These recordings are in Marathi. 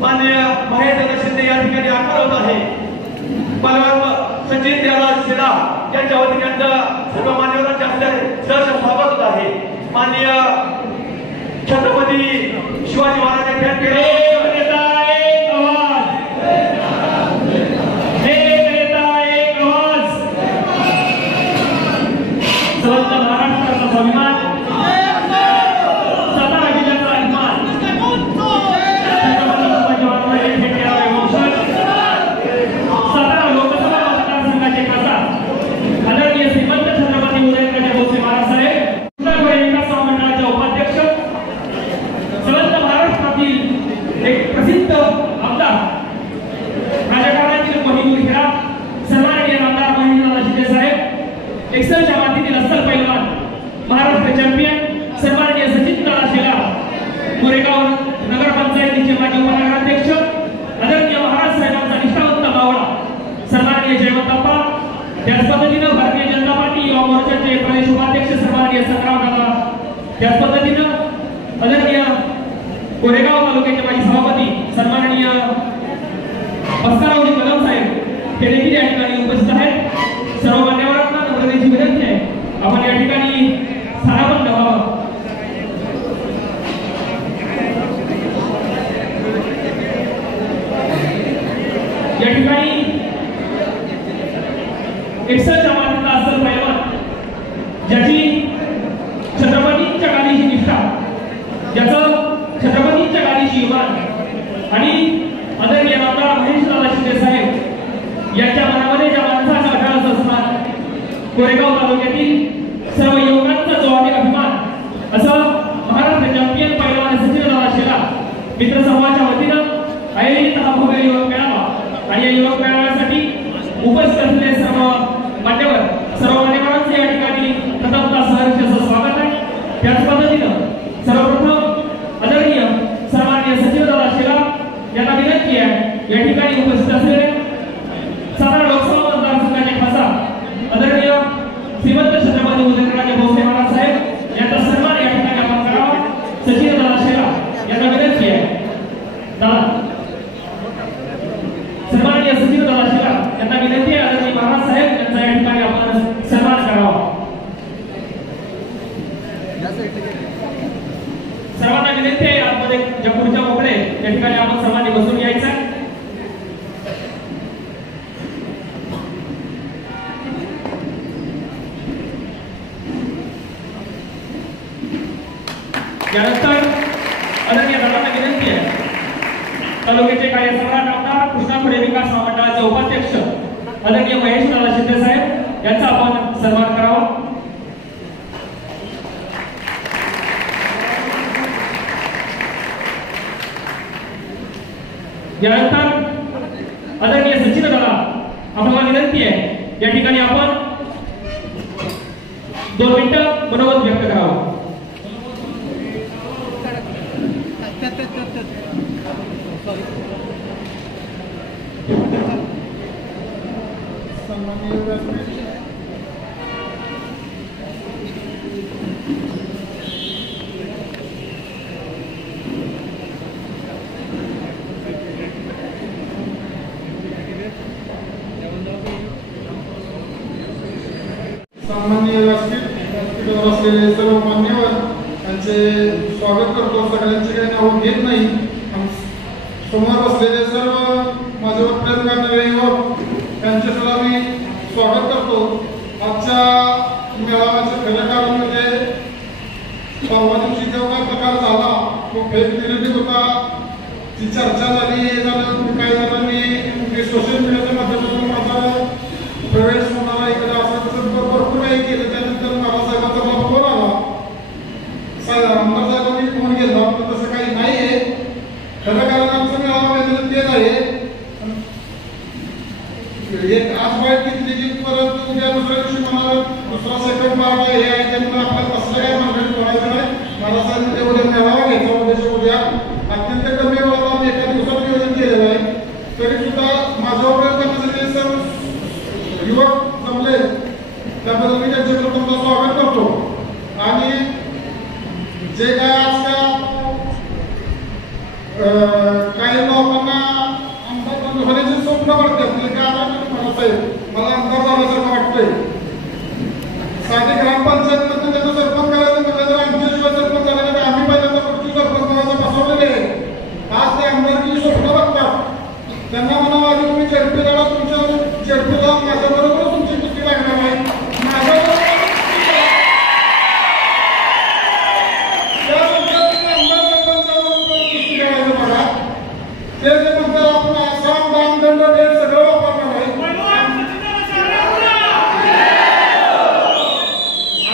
माननीय महेंद्र शिंदे या ठिकाणी आकार होत आहे। पलवान सचिन देवराज शेडा यांच्या वतीने यांचं सर्व मान्यवरांच्या हस्ते सहर्ष स्वागत होत आहे। माननीय छत्रपती शिवाजी महाराज यांनी केले महाराष्ट्र चॅम्पियन सन्माननीय सचिन शेला कोरेगाव नगर पंचायतीचे माजी उपनगराध्यक्ष आदरणीय महाराज साहेबांचा निष्ठावंत मावळा सन्माननीय जयवंतप्पा, त्याच पद्धतीनं भारतीय जनता पार्टी युवा मोर्चाचे प्रदेश उपाध्यक्ष सन्माननीय संग्राम दादा, त्याच पद्धतीनं आदरणीय कोरेगाव तालुक्याचे माजी सभापती सन्माननीय अस्कारावजी कदम साहेब हे देखील या ठिकाणी उपस्थित आहेत। सर्व मान्यवरांना नम्रतेची विनंती आहे आपण या ठिकाणी स्थानापन्न व्हावं। या ठिकाणी 61 जमातीचा असल पैलवान ज्याची छत्रपतींच्या गाडीची निष्ठा, ज्याचं छत्रपतींच्या गाडीची इमान आणि आदरणीय आमदार महेशदादा शिंदे साहेब यांच्या मनामध्ये ज्या माणसाचा अढळच असणार कोरेगाव तालुक्यातील सर्व युवकांचा जो आहे अभिमान असं महाराष्ट्र चॅम्पियन पैलवान सचिन शेला मित्र समूहाच्या वतीनं आयोजित हा भव्य युवक मेळावा आणि या युवक मेळाव्यासाठी उपस्थित असलेले सर्व मान्यवरांचे या ठिकाणी प्रथमतः सहर्ष स्वागत आहे। त्याच पद्धतीनं सर्वप्रथम आदरणीय सन्माननीय सचिन शेला यांना विनंती आहे या ठिकाणी उपस्थित असलेले सातारा लोकसभा मतदारसंघाचे खासदार आदरणीय श्रीमंत छत्रपती उदयनराजे भोसले महाराज साहेब यांचा सन्मान या ठिकाणी आपण करावा। सचिन शेला यांना विनंती आहे सन्माननीय सचिन शेला यांना विनंती आहे आदरणीय महाराज साहेब यांचा या ठिकाणी आपण सन्मान करावा। सर्वांना विनंती आहे आतमध्ये ज्या खुर्च्या मोकळे या ठिकाणी आपण सर्वांनी बसून घ्यायचं। यानंतर आदरणीय दादांना विनंती आहे तालुक्याचे कार्यसम्राट आमदार कृष्णा खोडे विकास महामंडळाचे उपाध्यक्ष आदरणीय महेशदादा शिंदे साहेब यांचा आपण सन्मान करावा। यानंतर आदरणीय सचिन दादा आपल्याला विनंती आहे या ठिकाणी आपण 2 मिनिटं मनोगत व्यक्त करावं। सन्माननीय व्यासपीठावर असलेले सर्व मान्यवर यांचे स्वागत करतो। सगळ्यांचे काही नाव घेत नाही। समोर बसलेले सर्व माझ्यावर प्रेम करणारे युवक यांचे सुद्धा मी स्वागत करतो। आजच्या मेळाव्याचे खरं कारण म्हणजे परवा दिवशी जो काय प्रकार झाला तो फेक निगेटिव्ह होता, ती चर्चा झाली काही जणांनी सोशल मीडियाच्या माध्यमातून माझा प्रवेश होणारा इकडे असं भरपूर काही केलं। त्यानंतर बाबासाहेबांचा मला फोन आला, आमदार साहेबांनी फोन केला, पण तसं काही नाही आहे। खरं कारण आमचं मेळावा तेच आहे। एक आज वाईट घेतली की परत उद्या दुसऱ्या दिवशी मला दुसरा सेकंड पार्ट हे आहे, त्यामुळे आपल्याला कसलं काय मार्केट बोलायचं नाही। मला सांगितलं उद्या मेळावा घ्यायचा, उद्या उद्या अत्यंत कमी वेळात आम्ही एका दिवसात नियोजन केलेलं आहे। तरी सुद्धा माझ्यावर करण्यासाठी सर्व युवक जमले त्याबद्दल मी त्यांचे प्रथमतः स्वागत करतो। आणि जे काय आजकाल काही लोक प्रश्न पडतात की काय मला साहेब मला आमदार झाल्यासारखं वाटतंय. साधी ग्रामपंचायत मध्ये त्याचं सरपंच करायचं म्हटलं तर आमच्याशिवाय सरपंच झाला तर आम्ही पहिल्यांदा पुढची सरपंच करायचं बसवलेले आहे. आज ते आमदारची स्वप्न बघतात. त्यांना म्हणावं आधी तुम्ही चेडपीला तुमच्या चेडपीला माझ्याबरोबर तुमची कुस्ती लागणार आहे. माझ्याबरोबर ते जे म्हणतात आपण आसाम दामदंड हे सगळं वापरणार आहे.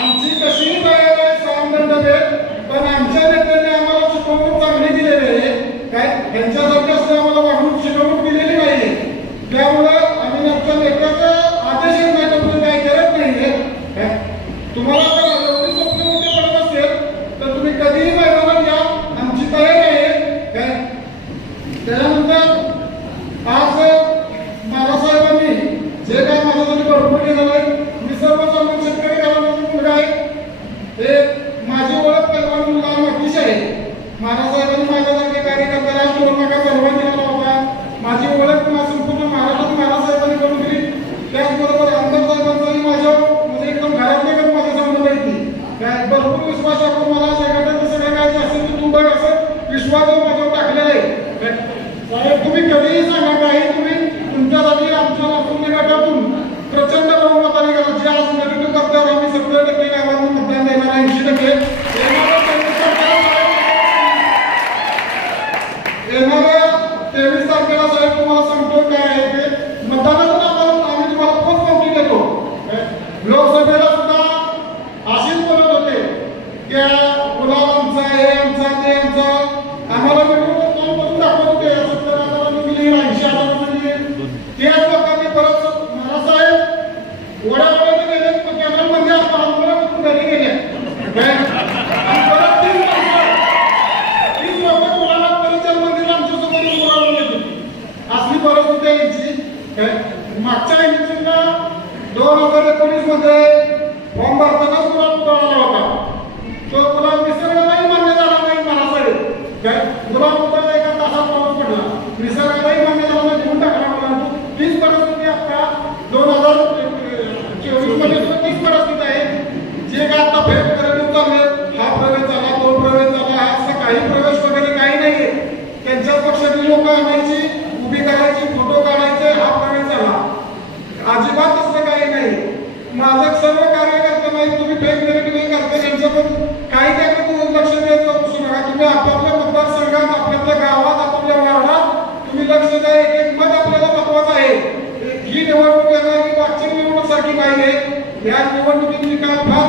आमची कशी तयार आहे सामदंड देत, पण आमच्या नेत्यांनी आम्हाला शिकवणूक चांगली दिलेली आहे. काय त्यांच्यासारखी असं आम्हाला वागणूक शिकवणूक दिलेली नाही. त्यामुळं आम्ही आमच्या नेत्याचा आदेश येत नाही तर काही करत नाहीये. तुम्हाला जर एवढी स्वप्न मोठी पडत असेल तर तुम्ही कधीही मैदानात या, आमची तयारी आहे. काय त्यानंतर आज बाळासाहेबांनी जे काय माझ्यासाठी भरपूर केलेलं आहे, मी सर्वसामान्य शेतकरी घराण्याचा मुलगा आहे. हे माझी ओळख पैलवान मुलगा मातीशी आहे. महाराजसाहेबांनी माझ्यासारखे कार्यकर्त्याला कोरोना परवान दिलेला होता. माझी ओळख संपूर्ण महाराष्ट्रात महाराजसाहेबांनी करून दिली. त्याचबरोबर आमदार साहेबांचाही माझ्या म्हणजे एकदम घरातले माझ्या संबंध माहिती काय भरपूर विश्वास आपण मला शेकाटाचं सगळं काय असेल तर तू बघ असं विश्वास माझ्यावर टाकलेला आहे. साहेब तुम्ही कधीही सांगा काही तुम्ही तुमच्यासाठी आमच्या नागपूर गटातून प्रचंड बहुमताने करा. जे आज नेतृत्व करतात आम्ही 70% गावांना मतदान देणार आहे. 80% येणाऱ्या 23 तारखेला साहेब तुम्हाला सांगतो काय आहे ते मतदानातून आम्ही तुम्हाला खूप पावती देतो. लोकसभेला सुद्धा अशीच बोलत होते की गुलाब आमचा हे आमचा ते आमचा आम्हाला मिळून दाखवत होते. 70,000 मिळेल 80,000 मिळेल. त्याच लोकांनी परत महाराजसाहेब वड्यावड्याने गेले कॅनल मध्ये आंदोलन घरी गेले. परत तीच लोक मुलाला परिचय मंदिर आमच्यासोबत बोलावून घेत होती. असली परिस्थिती आहे यांची. मागच्या इलेक्शनला 2019 मध्ये फॉर्म भरतानाच गुलाब उतरवला होता. तो गुलाब निसर्गालाही मान्य झाला नाही. महाराजसाहेब काय गुलाब उतरला एका तासात पाऊस पडला. निसर्गालाही मान्य झाला नाही, घेऊन टाकला गुलाब. तीच परिस्थिती आता 2024 मध्ये सुद्धा तीच परिस्थिती आहे. जे काय आता फेक प्रवेश चालले, हा प्रवेश झाला तो प्रवेश झाला असं काही प्रवेश वगैरे काही नाहीये. त्यांच्या पक्षातील लोक आणायची उभी करायची फोटो काढायचे हा प्रवेश झाला. अजिबात असं काही नाही. माझं सर्व कार्यकर्ते नाही तुम्ही फेक नेगेटिव्ह करता त्यांच्याकडून काही त्याकडे लक्ष द्यायचं असू नका. तुम्ही आपापल्या मतदारसंघात आपल्या गावात आपल्या वार्डात तुम्ही लक्ष द्या. एक मत आपल्याला महत्वाचं आहे. ही निवडणूक येणार की मागची निवडणूक सारखी नाही आहे. या निवडणुकीत निकाल फार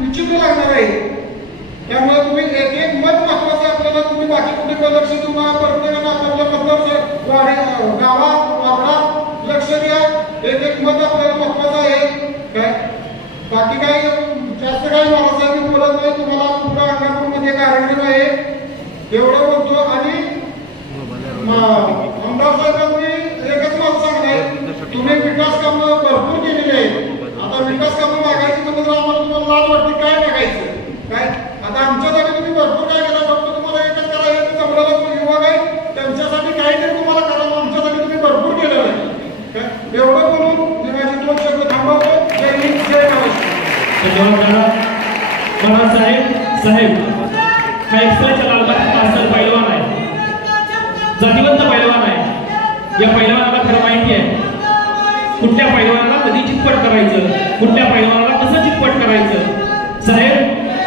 विचित्र लागणार आहे. त्यामुळे तुम्ही एक मत महत्वाचं आपल्याला. तुम्ही बाकी कुठे लक्ष देऊ नका. प्रत्येकानं आपापल्या मतदार गावात वार्डात लक्ष द्या. एक मत आपल्याला महत्वाचं आहे. काय बाकी काही जास्त काही बाळासाहेब बोलत नाही. तुम्हाला पुढे अंगापूरमध्ये कार्यक्रम आहे एवढं बोलतो. आणि आमदार साहेबांनी एकच मला सांगणार तुम्ही विकास कामं भरपूर केलेली आहेत. आता विकास कामं मागायची म्हणजे आम्हाला तुम्हाला लाज वाटते काय मागायचं काय. आता आमच्यासाठी तुम्ही भरपूर काय केलं. फक्त तुम्हाला एकच करायचं जमलेला युवक आहे त्यांच्यासाठी काहीतरी तुम्हाला करावं. आमच्यासाठी तुम्ही भरपूर केलेलं आहे. एवढं बोलून मी माझी 2 शब्द थांबवतो. जय हिंद जय महाराष्ट्र. साहेब हा एक्सप्रेसचा लालबाग पार्सल पैलवान आहे, जातीवंत पैलवान आहे. या पैलवानाला खरं माहिती आहे कुठल्या पैलवानाला कधी चितपट करायचं, कुठल्या पैलवानाला कसं चितपट करायचं. साहेब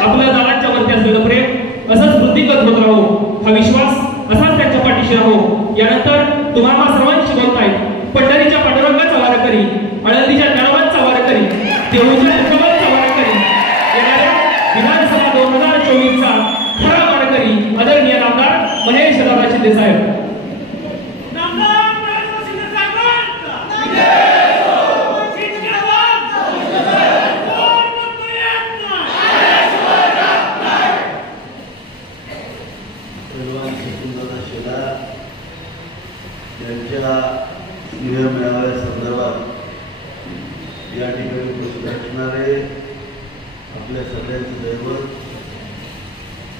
आपल्या दाराच्या वरती असलेलं प्रेम असंच वृद्धिगत होत राहू, हा विश्वास असाच त्यांच्या पाठीशी राहू. यानंतर तुम्हाला सर्वांनी शिकवतायत पंढरीच्या पांडुरंगाचा वारकरी, आळंदीच्या ज्ञानवांचा वारकरी, देऊळच्या तुकोबांचा वारकरी, येणाऱ्या विधानसभा 2024 चा खरा वारकरी आदरणीय नामदार महेश दादा शिंदे साहेब. त्यांच्या स्नेह मेळाव्यासंदर्भात या ठिकाणी उपस्थित असणारे आपल्या सगळ्यांचे दैवत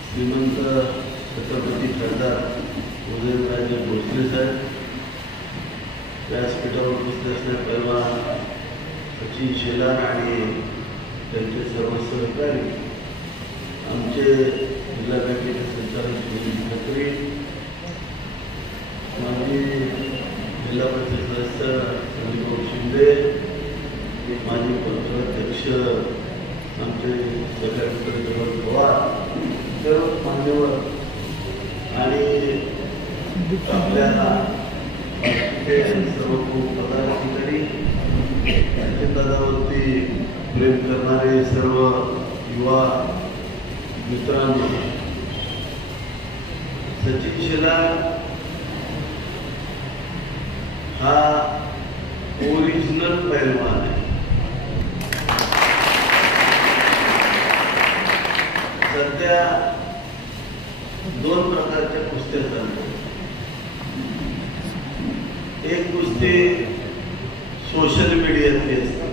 श्रीमंत छत्रपती सरदार उदयनराजे भोसले साहेब, व्यासपीठ असलेले पैलवान सचिन शेलार आणि त्यांचे सर्व सहकारी, आमचे जिल्हा बँकेचे संचालक सुनील खत्री, माजी जिल्हा परिषद सदस्य संदीप शिंदे, माजी पक्षाध्यक्ष आमचे सहकारी जवळ पवार, सर्व मान्यवर आणि आपल्याला सर्व पदाधिकारी, दादावरती प्रेम करणारे सर्व युवा मित्रांनो, सचिन शेलार हा ओरिजिनल पैलवान आहे. सध्या दोन प्रकारच्या कुस्त्या चालतात. एक कुस्ती सोशल मीडियातली असते,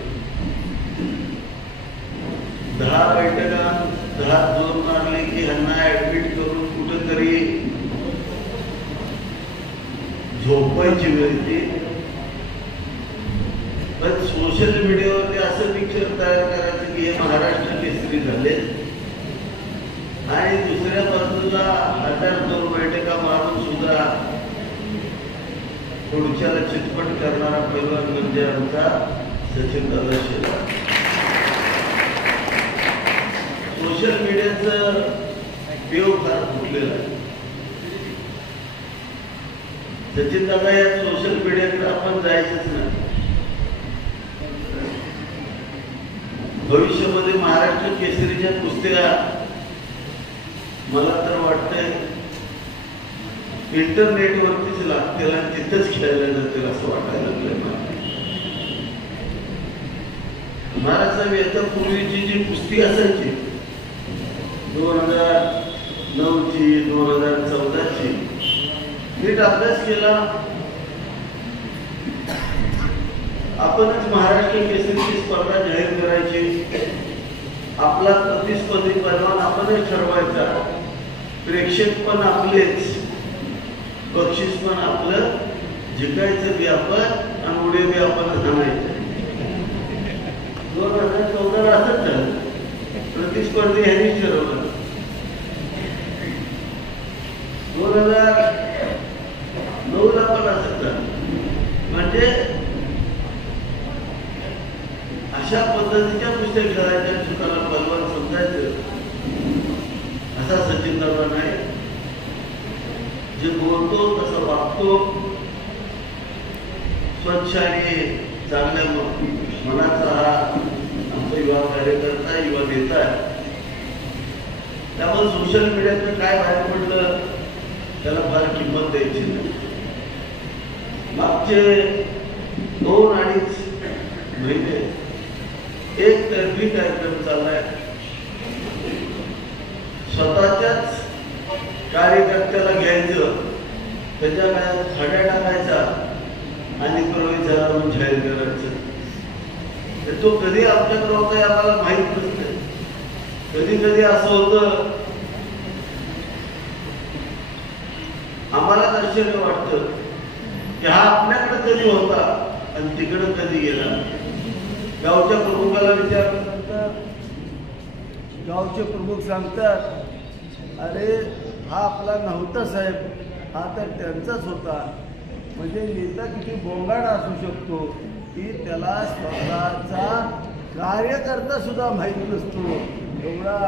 10 बैठका 10 जोर मारले की ह्यांना ऍडमिट करून कुठेतरी झोपायची वेळ येते. पण सोशल मीडियावरती असं पिक्चर तयार करायचं की हे महाराष्ट्र केसरी झाले आणि दुसऱ्या बाजूला 1000 जोर बैठका मारून सुद्धा पुढच्याला चितपट करणारा पैलवान म्हणजे आमचा सचिन दादा शेलार. सोशल मीडियाचं पेव फार फुटलेलं आहे. सचिन दादा या सोशल मीडियाकडे आपण जायचंच नाही. भविष्यामध्ये महाराष्ट्र केसरीच्या कुस्त्या मला तर वाटतंय इंटरनेटवरतीच लागतील आणि तिथंच खेळायला जातील असं वाटायला लागलंय मला. महाराज याच्या पूर्वीची जी कुस्ती असायची 2009ची 2014ची नीट अभ्यास केला. आपणच महाराष्ट्र केसरीची स्पर्धा जाहीर करायची, आपला प्रतिस्पर्धी पैलवान आपणच ठरवायचा, प्रेक्षक पण आपलेच, बक्षीस पण आपलं, जिंकायचं बी आपण आणि उडे बी आपण आणायचं. 2014 असंच झालं. प्रतिस्पर्धी ह्यांनीच ठरवलं. 2009ला पण असंच झालं. म्हणजे अशा पद्धतीच्या कुस्त्या खेळायच्या, स्वतःला पैलवान समजायचं असा सचिन दादा नाही. जे बोलतो तसं वागतो, स्वच्छ आणि चांगल्या मनाचा हा आमचा युवा कार्यकर्ता, युवा नेता आहे. त्यामुळे सोशल मीडियातून काय बाहेर पडलं त्याला फार किंमत द्यायची नाही. मागचे 2-2.5 महिने एक तर्फी कार्यक्रम चाललाय. स्वतःच्याच कार्यकर्त्याला घ्यायचं, त्याच्या काळात खड्या टाकायचा आणि प्रवेश झाला म्हणून जाहीर करायचं. तो कधी आमच्याकडे होता आम्हाला माहीत नसते. कधी कधी असं होतं, आम्हाला आश्चर्य वाटतं की हा आपल्याकडे कधी होता आणि तिकडे कधी गेला. गावच्या प्रमुखाला विचारल्यानंतर गावचे प्रमुख सांगतात, अरे हा आपला नव्हता साहेब, हा तर त्यांचाच होता. म्हणजे नेता किती बोंगाड असू शकतो की त्याला स्वतःचा कार्यकर्ता सुद्धा माहीत नसतो. एवढा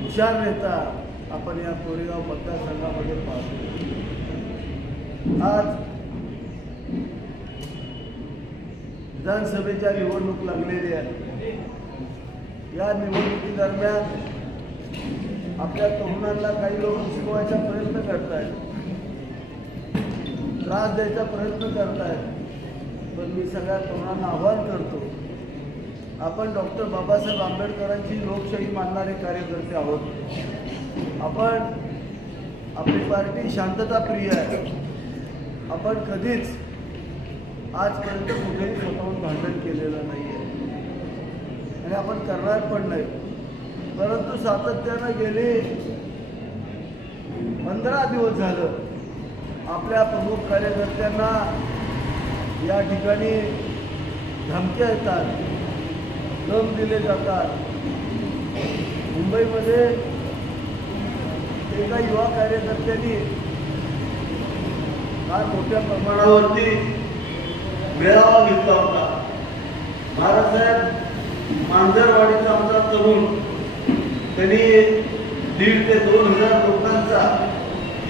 हुशार नेता आपण या कोरेगाव मतदारसंघामध्ये पाहतो. आज विधानसभेच्या निवडणूक लागलेली आहे. या निवडणुकीदरम्यान आपल्या तरुणांना काही लोक शिकवायचा प्रयत्न करतायत, त्रास द्यायचा प्रयत्न करतायत. पण मी सगळ्या तरुणांना आवाहन करतो, आपण डॉक्टर बाबासाहेब आंबेडकरांची लोकशाही मानणारे कार्यकर्ते आहोत. आपण, आपली पार्टी शांतताप्रिय आहे. आपण कधीच आजपर्यंत कुठेही स्वतःहून भांडण केलेलं नाही आहे आणि आपण करणार पण नाही. परंतु सातत्यानं गेले 15 दिवस झालं आपल्या प्रमुख कार्यकर्त्यांना या ठिकाणी धमक्या येतात, दम दिले जातात. मुंबईमध्ये एका युवा कार्यकर्त्यांनी फार मोठ्या प्रमाणावरती मेळावा घेतला होता. महाराजसाहेब मांजरवाडीचा आमचा तरुण, त्यांनी 1,500 ते 2,000 लोकांचा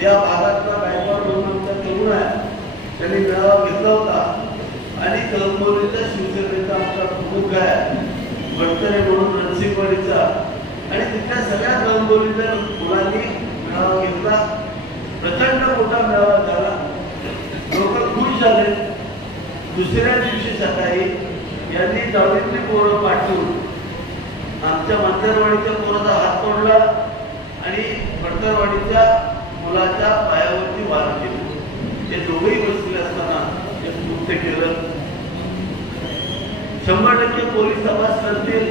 या भागातला गायकवाड आमचा तरुण आहे, त्यांनी मेळावा घेतला होता. आणि कळंबोलीच्या शिवसेनेचा आमचा प्रमुख आहे भटकरे म्हणून रणसिंगवाडीचा, आणि तिथल्या सगळ्या कळंबोलीच्या मुलांनी मेळावा घेतला. प्रचंड मोठा मेळावा झाला, लोक खुश झाले. दुसऱ्या दिवशी सकाळी यांनी दहावीतली पोरं पाठवून आमच्या मांजरवाडीच्या पोराचा हात तोडला आणि भटकरवाडीच्या मुलाच्या पायावरती वार केला. ते दोघेही बसले असताना ते कृत्य केलं. 100% पोलीस तपास करतील,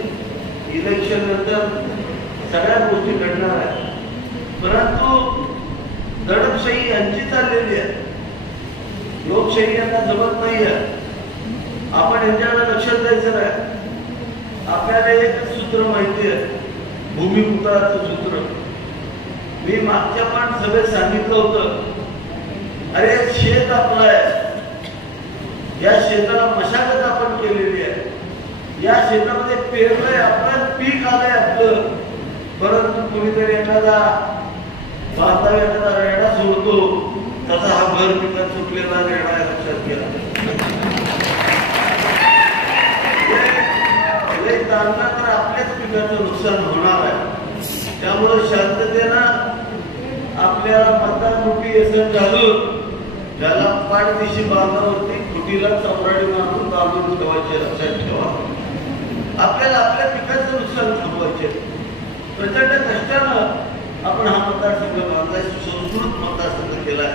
इलेक्शन नंतर सगळ्या गोष्टी घडणार आहेत. परंतु दडपशाही यांची चाललेली आहे, लोकशाही यांना जमत नाही आहे. आपण यांच्याकडे लक्ष द्यायचं नाही. आपल्याला एक सूत्र माहिती आहे, भूमिपुत्राचं सूत्र. मी मागच्या पण सभेत सांगितलं होतं, अरे शेत आपलं आहे, या शेताला मशागत आपण केलेली आहे, या शेतामध्ये पेरलंय आपण, पीक आलंय आपलं. परंतु कुणीतरी एखादा बांधा एखादा रेडा सोडतो, तसा हा भर पिकात सुटलेला रेडा आहे, लक्षात घ्या. ताणला तर आपल्याच पिकाचं नुकसान होणार आहे. त्यामुळे शांततेनं आपल्याला मतदानरूपी व्यसन घालून ज्याला पाठदिशी बांधावरती खुटीला चौराडी मारून बांधून ठेवायचे, लक्षात ठेवा. आपल्याला आपल्या पिकाचं नुकसान थांबवायचे. प्रचंड कष्टानं आपण हा मतदारसंघ बांधलाय, सुसंस्कृत मतदारसंघ केलाय.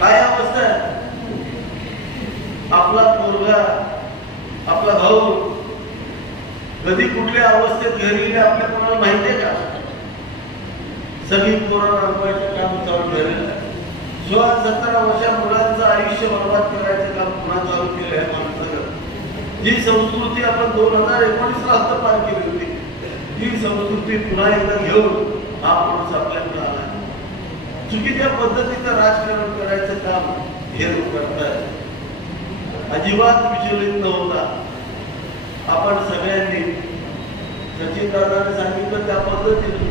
काय अवस्था आहे, आपला पोरगा आपला भाऊ कधी कुठल्या अवस्थेत घरी गेले आपल्या कोणाला माहितीये का? सगळी पोरं रंगवायचं काम चालू झालेलं आहे. 16-17 वर्षा मुलांचं आयुष्य बर्बाद करायचं काम पुन्हा चालू केलं आहे माणसानं. जी संस्कृती आपण 2019 ला पार केली होती, ती संस्कृती पुन्हा एकदा घेऊन हा माणूस आपल्याकडे आला. चुकीच्या पद्धतीचं राजकारण करायचं काम हे लोक करतायत. अजिबात विचलित नव्हता. आपण सगळ्यांनी सचिन दादाने सांगितलं त्या पद्धतीने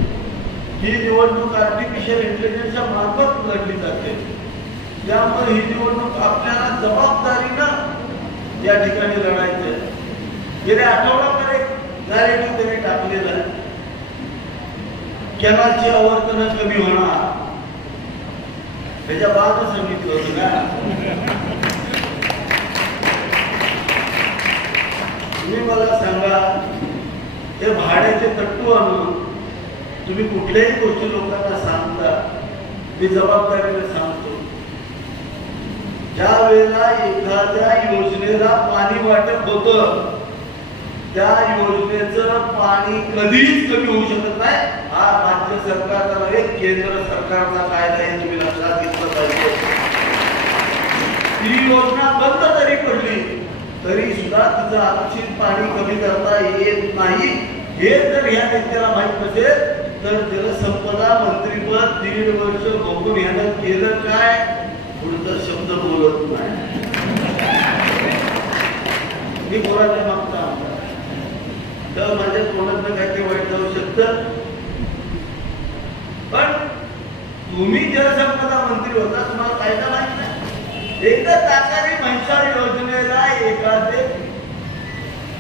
ही निवडणूक आर्टिफिशियल इंटेलिजन्सच्या मार्फत लढली जाते. त्यामुळे ही निवडणूक आपल्याला जबाबदारीनं या ठिकाणी लढायचं आहे. गेल्या आठवड्याभर एक नॅरेटिव्ह त्यांनी टाकलेलं आहे, कॅनलची आवर्तनं कमी होणार. त्याच्या बाद सांगितलं होतं ना. तुम्ही मला सांगा, ते भाड्याचे तट्टू आणून तुम्ही कुठल्याही गोष्टी लोकांना सांगता, मी जबाबदारीने सांगतो. ज्या वेळेला एखाद्या योजनेला पाणी वाटप होतं, त्या योजनेचं पाणी कधीच कमी होऊ शकत नाही. हा राज्य सरकारचा नव्हे, केंद्र सरकारचा कायदा आहे, तुम्ही लक्षात घेतलं पाहिजे. ती योजना बंद जरी पडली तरी सुद्धा तिचं आरक्षित पाणी कमी करता येत नाही. हे जर ह्या नेत्याला माहित नसेल तर जलसंपदा मंत्रीपद 1.5 वर्ष बघून ह्यानं केलं काय, पुढचा शब्द बोलत नाही. मी बोलायला मागता तर माझ्या तोंडात काय ते वाईट जाऊ शकतं. पण तुम्ही जलसंपदा मंत्री होता, तुम्हाला कायदा माहित नाही. एकदा ताकारी म्हैसाळ योजनेला एखादे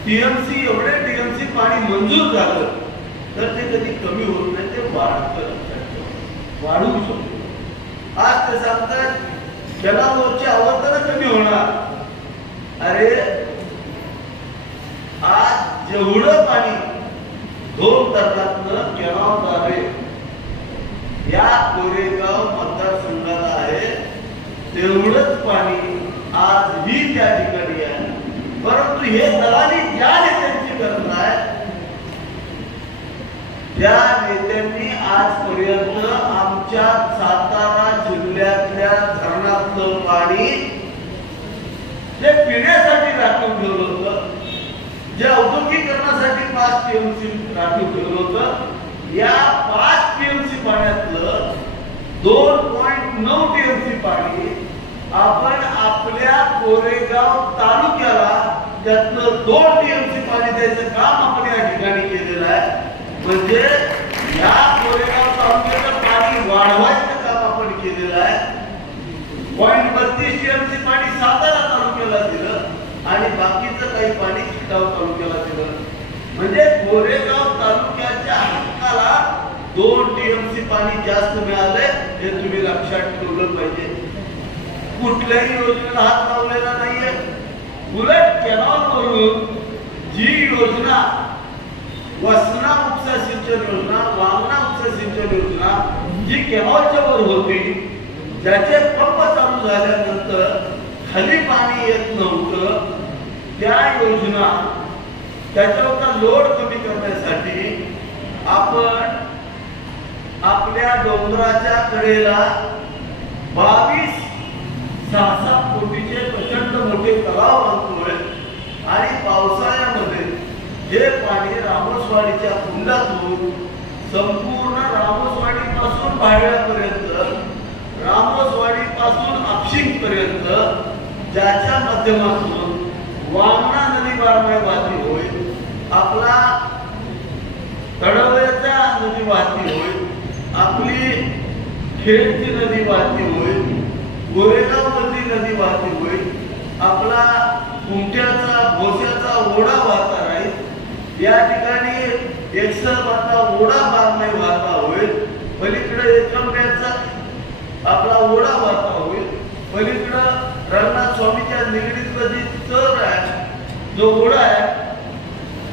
टीएमसी एवढे टीएमसी पाणी मंजूर झालं तर ते कधी कमी होत नाही, ते वाढू शकतो. आज ते सांगतात कॅनलवरची आवर्तन कमी होणार. अरे आज जेवढं पाणी 2 तारखातनं कॅनलद्वारे या कोरेगाव मतदारसंघाला आहे, तेवढंच पाणी आजही त्या ठिकाणी आहे. परंतु हे दलाली ज्या नेत्यांची करत आहे, त्या नेत्यांनी आजपर्यंत आमच्या सातारा जिल्ह्यातल्या धरणातलं जे पिण्यासाठी राखीव ठेवलं होतं, जे औद्योगिकरणासाठी 5 TMC राखीव ठेवलं होतं, या 5 TMC पाण्यातलं 2.9 TMC पाणी आपण आपल्या कोरेगाव तालुक्याला त्यातलं 2 TMC पाणी द्यायचं काम आपण या ठिकाणी केलेलं आहे. म्हणजे या कोरेगाव तालुक्याचं पाणी वाढवायचं काम आपण केलेलं आहे. 0.32 TMC पाणी सातारा तालुक्याला दिलं आणि बाकीचं काही पाणी खटाव तालुक्याला दिलं. म्हणजे कोरेगाव तालुक्याच्या हक्काला 2 TMC पाणी जास्त मिळालंय हे तुम्ही लक्षात ठेवलं पाहिजे. कुठल्याही योजनेला हात लावलेला नाहीये. उलट कॅनॉलवरून जी योजना वसना उपसा सिंचन योजना, वामना उपसा सिंचन योजना जी कॅनॉलच्या वर होती, ज्याचे पंप चालू झाल्यानंतर खाली पाणी येत नव्हतं, त्या योजना त्याच्यावरचा लोड कमी करण्यासाठी आपण आपल्या डोंगराच्या कडेला 22-6 कोटीचे प्रचंड मोठे तलाव बांधतोय आणि पावसाळ्यामध्ये हे पाणी रामोसवाडीच्या कुंडातून संपूर्ण रामोसवाडी पासून भायळ्यापर्यंत, रामोसवाडी पासून आपशिंग पर्यंत, ज्याच्या माध्यमातून वामना नदी बारमाही वाहती होईल, आपला तडवळ्याच्या नदी वाहती होईल, आपली खेडची नदी वाहती होईल, गोरेगाव नदी वाहती होईल, आपला कुमट्याचा भोस्याचा ओढा वाहता राहील, या ठिकाणी एकसरबाचा ओढा बारमाही वाहता होईल, पलीकडे एकंब्याचा आपला ओढा वाहता होईल, पलीकडं रंगनाथ स्वामीच्या निगडीतलं जी चर आहे, जो ओढा आहे,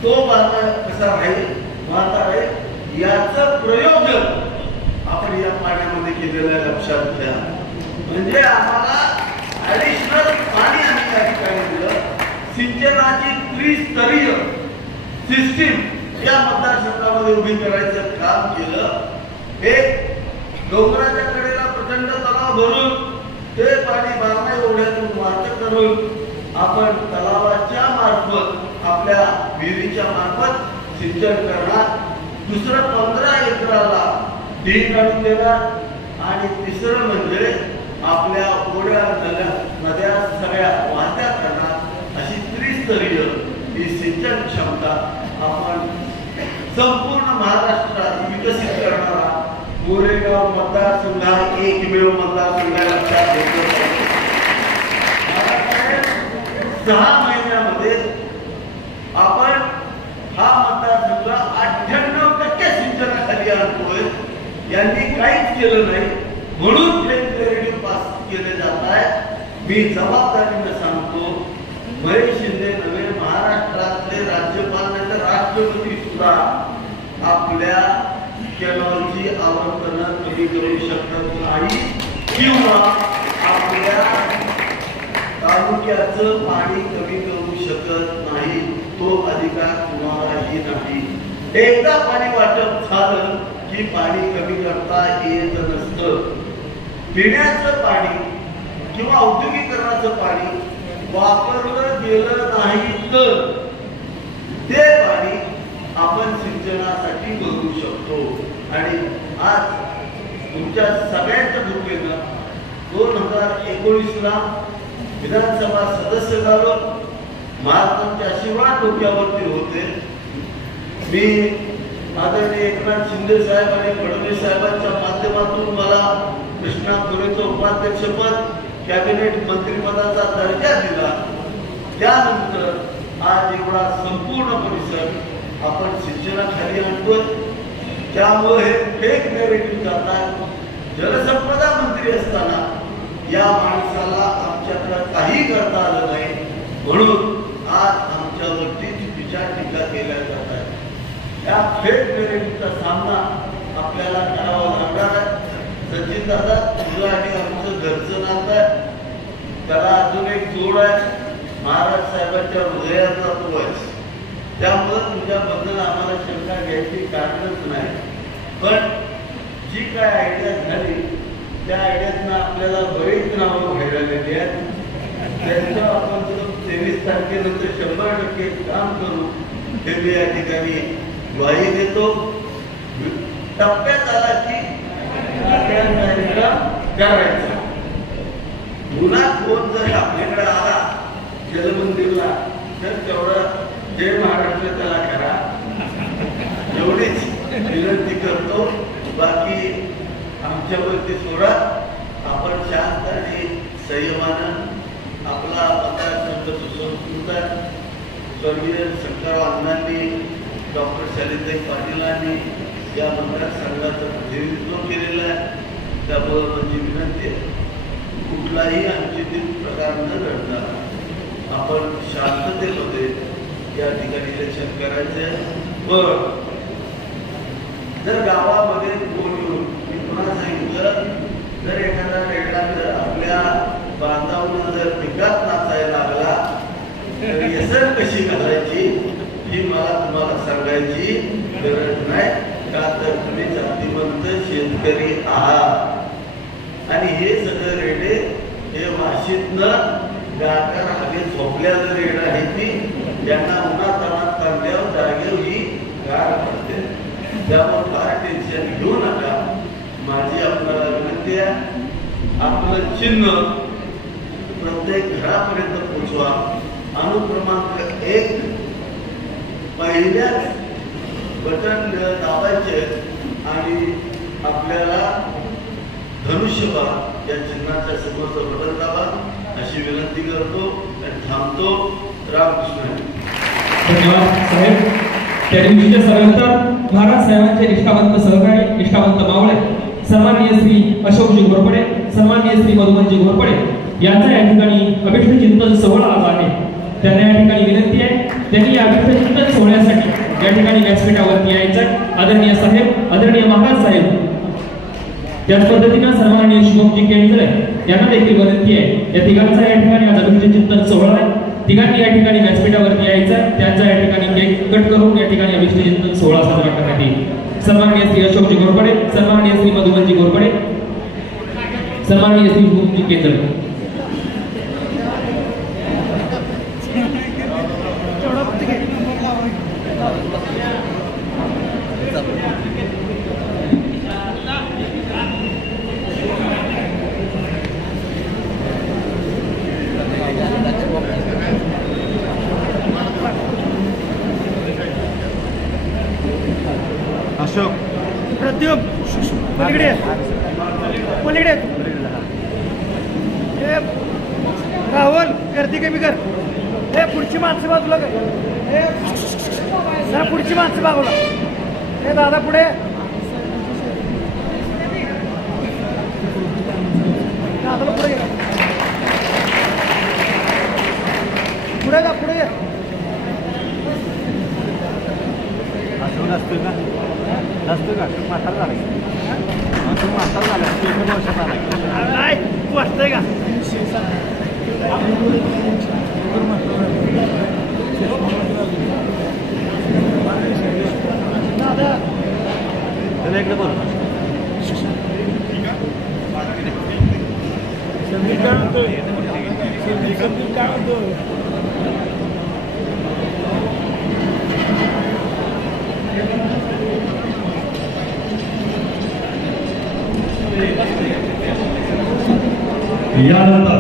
तो कसा राहील, वाहता राहील. याचं प्रयोजन आपण या पाण्यामध्ये केलेलं आहे, लक्षात घ्या. म्हणजे आम्हाला ऍडिशनल पाणी आम्ही त्या ठिकाणी दिलं. सिंचनाची त्रिस्तरीय सिस्टीम या मतदारसंघामध्ये उभी करायचं काम केलं. एक डोंगराच्या कडेला प्रचंड तलाव भरून ते पाणी बारमाही ओढ्यातून वाहत करून आपण तलावाच्या मार्फत आपल्या विहिरीच्या मार्फत सिंचन करणार. दुसरं 15 एकराला ढीग काढून देणार आणि तिसरं म्हणजे आपल्या ओढ्या नद्या सगळ्या वाहत्या करणार. अशी त्रिस्तरीय ही सिंचन क्षमता आपण संपूर्ण महाराष्ट्रात विकसित करणारा कोरेगाव मतदारसंघ एकमेव मतदारसंघ लक्षात घेतलं पाहिजे. 6 महिन्यामध्ये आपण हा मतदारसंघ 98% सिंचनाखाली आणतोय. यांनी काहीच केलं नाही म्हणून रेडिओ पास केले जात आहे. मी जबाबदारीने सांगतो, महेश शिंदे नवे महाराष्ट्रातले राज्यपाल नाही तर राष्ट्रपती सुद्धा आपल्या कॅनॉलची आवर्तन कमी करू शकत नाही किंवा आपल्या तालुक्याचं पाणी कमी करू शकत नाही. तो अधिकार कुणालाही नाही. एकदा पाणी वाटप झालं की पाणी कमी करता येत नसतं. पिण्याचं पाणी किंवा औद्योगिकरणाचं पाणी वापरलं गेलं नाही तर ते पाणी आपण सिंचनासाठी वापरू शकतो. आणि आज तुमच्या सगळ्यांच्या कृपेनं 2019ला विधानसभा सदस्य झालो. महाराजांचे आशीर्वाद डोक्यावरती होते. मी आदरणीय एकनाथ शिंदे साहेब आणि फडणवीस साहेबांच्या माध्यमातून मला कृष्णा खोरेचं उपाध्यक्षपद, कॅबिनेट मंत्रिपदाचा दर्जा दिला. त्यानंतर आज एवढा संपूर्ण परिसर आपण सिंचनाखाली आणतोय. त्यामुळे हे फेक नॅरेटिव्ह जातात. जलसंपदा मंत्री असताना या माणसाला आमच्याकडे काही करता आलं नाही म्हणून आज आमच्यावरती चुकीच्या टीका केल्या जात आहेत. या फेक नॅरेटिव्हचा सामना आपल्याला करावा लागणार आहे. सचिन दादा, तुझं आणि आमचं घरचं नातं आहे. त्याला अजून एक जोड आहे, महाराज साहेबांच्या हृदयाचा तो आहे. त्यामुळं तुझ्याबद्दल आम्हाला शंका घ्यायची कारणच नाही. पण जी काय आयडिया झाली त्या आयडियातनं आपल्याला बरीच नावं घ्यायला लागली आहेत. त्यांचं आपण 23 तारखेनंतर 100% काम करू हे मी या ठिकाणी ग्वाही देतो. टप्प्यात आला की करायचा. पुन्हा कोण जर आपल्याकडे आला जलमंदिरला तर तेवढं जय महाराष्ट्र त्याला करा एवढीच विनंती करतो. बाकी आमच्यावरती सोडा. आपण शांत आणि संयमानं आपला मतदारसंघ सुसंस्कृत स्वर्गीय शंकरराव अण्णांनी डॉक्टर शालिताई पाटीलांनी या मतदारसंघाचं प्रतिनिधित्व केलेलं आहे. त्यामुळं माझी विनंती आहे कुठलाही अनुचित प्रकार न घडता आपण शांततेमध्ये या ठिकाणी इलेक्शन करायचे. पण जर गावामध्ये कोण येऊन मी पुन्हा सांगितलं जर एखादा रेडा जर आपल्या बांधावरून जर पिकात नाचायला लागला तर येसर कशी घालायची ही मला तुम्हाला सांगायची गरज नाही. का तर तुम्ही जातीवंत शेतकरी आहात आणि हे सगळं रेडे हे वाशीतनं गाकार हवे झोपल्याचं रेड आहे ती यांना उन्हातानात कांद्यावर जागेवर ही गार पडते. त्यामुळे फार टेन्शन घेऊ नका. माझी आपल्याला विनंती आहे आपलं चिन्ह प्रत्येक घरापर्यंत पोचवा. अनुक्रमांक 1 पहिल्याच बटन दाबायचे आणि आपल्याला धनुष्यबाण या चिन्हाच्या समोरचं बटन दाबा अशी विनंती करतो आणि थांबतो. रामकृष्ण. धन्यवाद साहेब. त्या दिवशीच्या सभेनंतर महाराज साहेबांचे निष्ठावंत सहकारी निष्ठावंत मावळे सन्माननीय श्री अशोकजी घोरपडे सन्माननीय श्री मधुमनजी घोरपडे यांचा या ठिकाणी अभिष्ट चिंतन सोहळा आज आहे. त्यांना या ठिकाणी विनंती आहे त्यांनी या अभिष्ट चिंतन सोहळ्यासाठी या ठिकाणी व्यासपीठावरती यायचं. आदरणीय साहेब आदरणीय महाराज साहेब त्याच पद्धतीनं सन्माननीय शुभमजी केंद्रे यांना देखील विनंती आहे. या तिघांचा या ठिकाणी आज अभिष्ट चिंतन सोहळा आहे. तिघांनी या ठिकाणी व्यासपीठावरती यायचं. त्यांचा या ठिकाणी केक कट करून या ठिकाणी अभिष्ट चिंतन सोहळा साजरा करण्यात येईल. सन्माननीय श्री अशोकजी घोरपडे सन्माननीय श्री मधुमनजी घोरपडे सन्माननीय श्री शुभमजी केंद्रे. अशोक प्रद्युम पलीकडे पलीकडे राहुल गर्दी कमी कर. हे पुढची माणसं बाजूला कर. हे जरा पुढची माणसं बाजूला. हे दादा पुढे दादाला पुढे घे. पुढे जा पुढे ये. नसतोय का नसतोय का म्हातारा झाला तू म्हातारा झाला तू 1 वर्षात आला नाही तू वाचतंय का त्याला इकडे बोल. काय म्हणतो यानंतर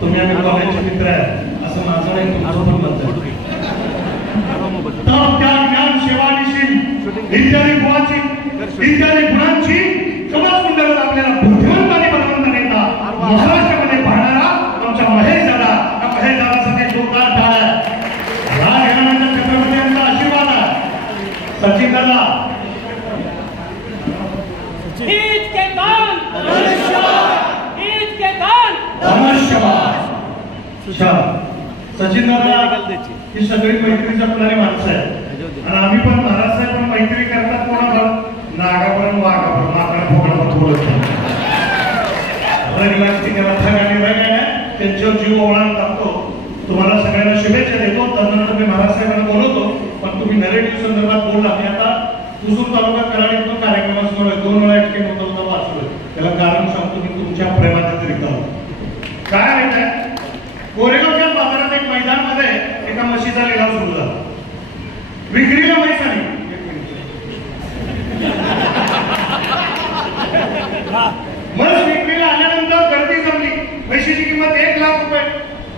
तुम्ही आम्ही कॉलेजचे मित्र आहे असं माझं एक ज्ञान सेवानिशील इत्यादी गुणांची इत्यादी गुणांची समाज मंडळात आपल्याला बुद्धिमंताने बलवंत नेता महाराष्ट्रामध्ये पाहणारा आमच्या महेश दादा या महेश दादासाठी जोरदार टाळ्या. राजघराण्याच्या छत्रपती यांचा आशीर्वाद आहे. सचिन दादा सचिन दादा ही सगळी मैत्री जपणारी माणसं आहे आणि आम्ही पण महाराज साहेब पण मैत्री करतात कोणाबरोबर नागापर्यंत वाघापर्यंत माकडा फोकडावर बोलत रंगलाची त्याला थगाने रंगाने त्यांच्यावर जीव ओळख टाकतो तुम्हाला सगळ्यांना शुभेच्छा देतो. त्यानंतर मी महाराज साहेबांना बोलवतो. पण तुम्ही नरेटिव्ह संदर्भात बोलला. मी आता पुसूर तालुका कराडीतून कार्यक्रमासमोर 2 वेळा इतके नव्हतं वाचलं. त्याला कारण सांगतो मी तुमच्या प्रेमाचा रिकाम काय माहिती आहे. कोरेगावच्या बाजारात एक मैदानमध्ये एका म्हशीचा लिलाव सुरू झाला. विक्रीला म्हैस आली. म्हैस विक्रीला आल्यानंतर गर्दी जमली. म्हशीची किंमत 1 लाख रुपये.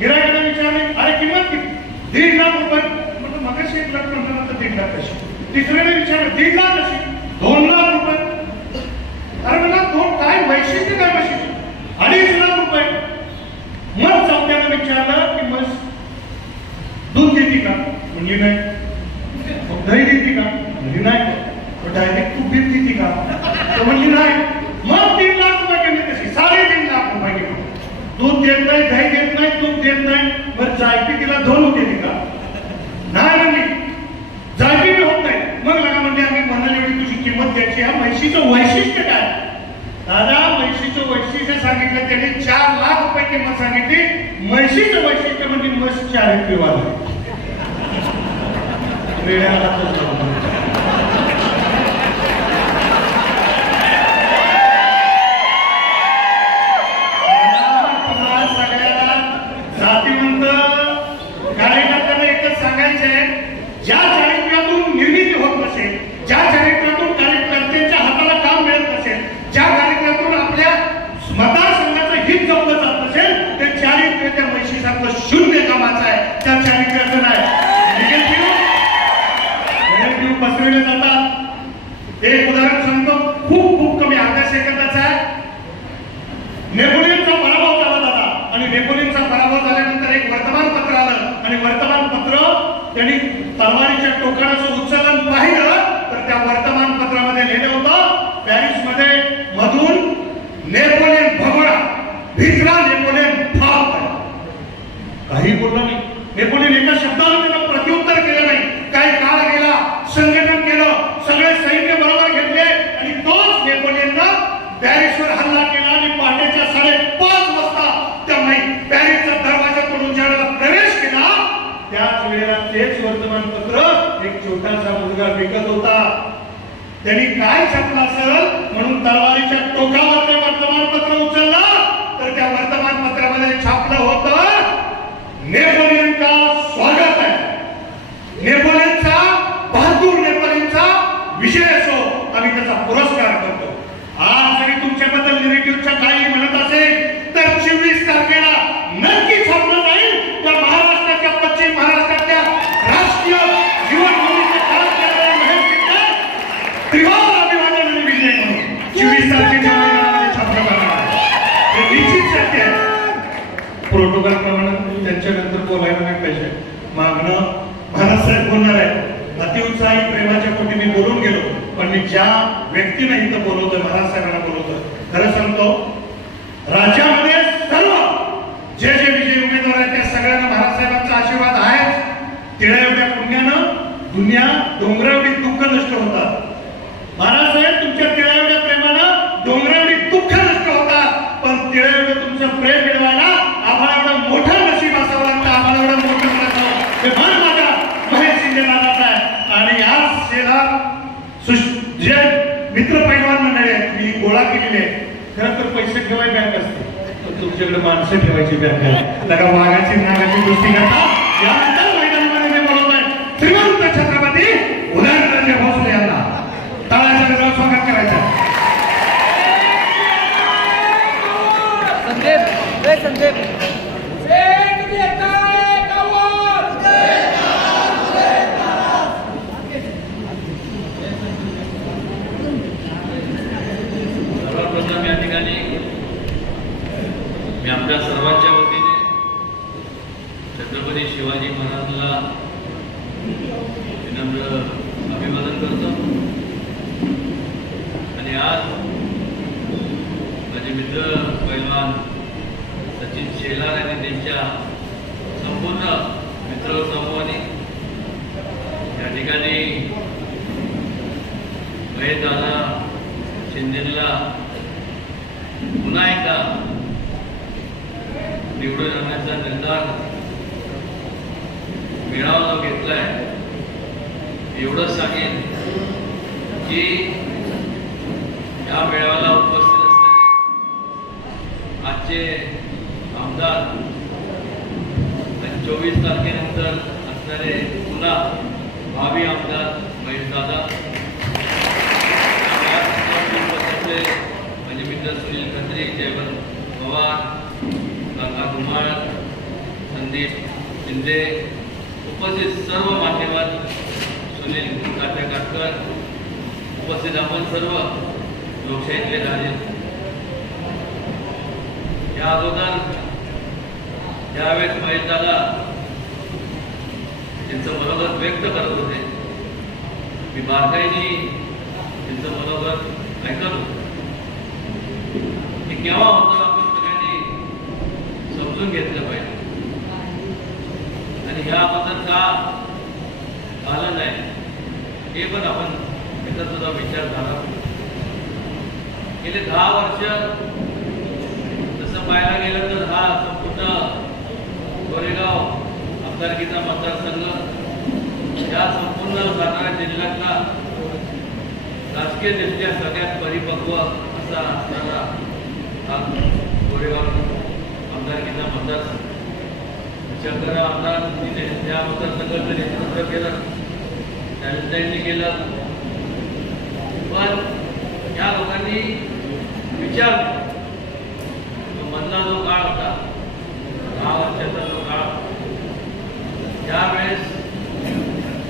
गिरायकाने विचारले अरे किंमत किती? 1.5 लाख रुपये. म्हणजे मगाशी 1 लाख म्हटल्यानंतर 1.5 लाख कशी? तिसऱ्याने विचारलं 1.5 लाख कशी? 2 लाख रुपये. अरे मला 2 काय म्हशीची काय म्हशीची? 2.5 लाख रुपये. मग चौथ्यानं विचारलं की म्हस दूध देते का? म्हणजे नाही. मग दही देते का? म्हणजे नाही. मग डायरेक्ट तूप देते का? म्हणजे नाही. मग 3 लाख रुपये किंमत कशी? 3.5 लाख रुपये किंमत. दूध देत नाही, दही देत नाही, तूप देत नाही. बरं जायती तिला धोन देते का? नाही म्हणली. जायती बी होत नाही. मग लगा म्हणजे आम्ही म्हणाल एवढी तुझी किंमत द्यायची. हा म्हशीचं वैशिष्ट्य काय? दादा म्हशीचं वैशिष्ट्य सांगितलं त्याने 4 लाख रुपये किंमत सांगितली. म्हशीचं वैशिष्ट्य म्हणजे म्हस 4 पिवाला वेळाला सगळ्याला जातीवंत कार्यकर्त्यांना एकच सांगायचंय. ज्या चारित्र्यातून निर्मिती होत नसेल, ज्या चारित्र्यातून कार्यकर्त्यांच्या हाताला काम मिळत नसेल, ज्या कार्यक्रमातून आपल्या मतदारसंघाचं हित जपलं जात नसेल, ते चारित्र्य त्या म्हशीसारखं शून्य कामाचं आहे. त्या चारित्र्याचं नाही. निगेटिव्ह पसरवले जातात. एक उदाहरण सांगतो. खूप कमी अर्ध्या सेकंदाचं आहे. नेपोलियनचा पराभव झाला दादा. आणि नेपोलियनचा पराभव झाल्यानंतर एक वर्तमानपत्र आलं. आणि वर्तमानपत्र त्यांनी तलवारीच्या टोकाचं उच्चारण पाहिलं तर त्या वर्तमानपत्रामध्ये लिहिलं होतं पॅरिसमध्ये मधून नेपोलियन भगोळा भिजला. नेपोलियन फाप आहे. काही बोलला नाही. नेपोलियन एका शब्दाला त्याला प्रत्युत्तर केलं नाही. काही काळ गेला, संघटन केलं, सगळे सैन्य बरोबर घेतले आणि तोच नेपोलियननं पॅरिसवर हल्ला केला. आणि पहाटेच्या 5:30 वाजता त्यांनी पॅरिसचा दरवाजा तोडून ज्यावेळेला प्रवेश केला त्याच वेळेला तेच वर्तमानपत्र एक छोटासा मुलगा विकत होता. त्यांनी काय छापलं असेल म्हणून तलवारीच्या टोकावर ते वर्तमानपत्र उचललं तर त्या वर्तमानपत्रामध्ये छापलं होतं नेपोलियन का स्वागत आहे. नेपोलियनचा बहादूर नेपोलियनचा विजय असो आम्ही त्याचा पुरस्कार करतो. आज जरी तुमच्याबद्दल निगेटिव्हच्या काही म्हणत असेल तर 24 तारखेला नक्की छापलं जाईल. त्या महाराष्ट्राच्या पश्चिम महाराष्ट्राच्या राष्ट्रीय जीवनभूमीचे खास करणारे महेश त्रिवार अभिवादन आणि विजय म्हणून 24 तारखेच्या मैदानामध्ये छापलं जाणार. हे निश्चित शक्य आहे. प्रोटोकॉल प्रमाणे त्यांच्यानंतर बोलायला नाही पाहिजे. मागणं महाराज साहेब बोलणार आहे. अतिउत्साही प्रेमाच्या पोटी मी बोलून गेलो. पण मी ज्या व्यक्तीने इथं बोलवतोय महाराज साहेबांना बोलवतोय खरं सांगतो राज्यामध्ये सर्व जे विजयी उमेदवार आहेत त्या सगळ्यांना महाराज साहेबांचा आशीर्वाद आहे. तिळा एवढ्या पुण्यानं दुनिया डोंगरावडी दुःख नष्ट होतात. महाराज साहेब तुमच्या तिळा एवढ्या प्रेमानं डोंगरावडी दुःख नष्ट होतात. पण तिळा एवढं तुमचं प्रेम मिळवायला आम्हाला एवढं मोठं नशीब असावं लागतं. आम्हाला एवढं मोठं करायचं हे मन माझा महेश शिंदे दादाचा आहे. आणि आज शेजार जे मित्र पैलवान मंडळी आहेत मी गोळा केलेले आहे. खरं तर पैसे ठेवायची बँक असते पण तुमच्याकडे माणसं ठेवायची बँक आहे. लगा वाघाची नागाची गोष्टी करता. यानंतर मैदानामध्ये मी बोलवतोय श्रीमंत छत्रपती उदयनराजे भोसले यांना टाळ्याच्या गजरात स्वागत करायचं. संदीप सर्वप्रथम या ठिकाणी मी आपल्या सर्वांच्या वतीने छत्रपती शिवाजी महाराजांना विनम्र अभिवादन करतो. आणि आज माझे मित्र पैलवान सचिन शेलार आणि त्यांच्या संपूर्ण मित्र समूहाने या ठिकाणी महेशदादा शिंदेला पुन्हा एकदा निवडून आणण्याचा निर्धार मेळावा जो घेतलाय एवढंच सांगेन की या मेळाव्याला उपस्थित असलेले आजचे आमदार 24 तारखेनंतर असणारे पुन्हा भावी आमदार महेशदादा, माझे मित्र सुनील खत्री, जयवंत पवार, काका धुमाळ, संदीप शिंदे, उपस्थित सर्व मान्यवर, सुनील काटकर, उपस्थित आपण सर्व लोकशाहीतले राजे. या अगोदर ज्यावेळेस महेशदादा त्यांचं मनोगत व्यक्त करत होते, मी बारकाईने त्यांचं मनोगत ऐकत होतो. हे केव्हा होतं आपण सगळ्यांनी समजून घेतलं पाहिजे आणि ह्या अगोदर का झालं नाही हे पण आपण त्याचा सुद्धा विचार झाला. गेले 10 वर्ष तसं पाहायला गेलं तर हा संपूर्ण गोरेगाव आमदारकीचा मतदारसंघ या संपूर्ण सातारा जिल्ह्यातला राजकीयदृष्ट्या सगळ्यात परिपक्व असा असणारा हा गोरेगाव आमदारकीचा मतदारसंघ. शंकर आमदार तिथे त्या मतदारसंघाचं नेतृत्व केलं, त्यांनी केलं. पण या लोकांनी विचार मधला जो काळ होता 10 वर्षाचा जो काळ, त्यावेळेस